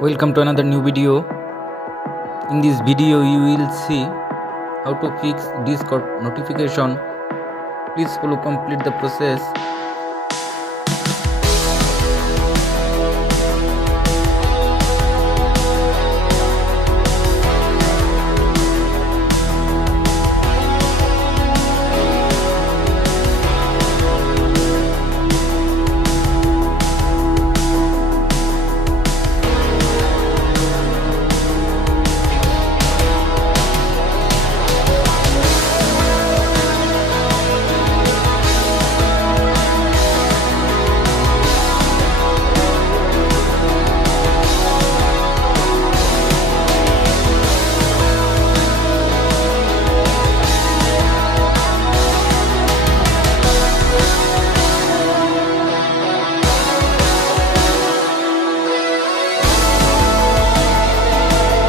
Welcome to another new video. In this video you will see how to fix Discord notification. Please follow complete the process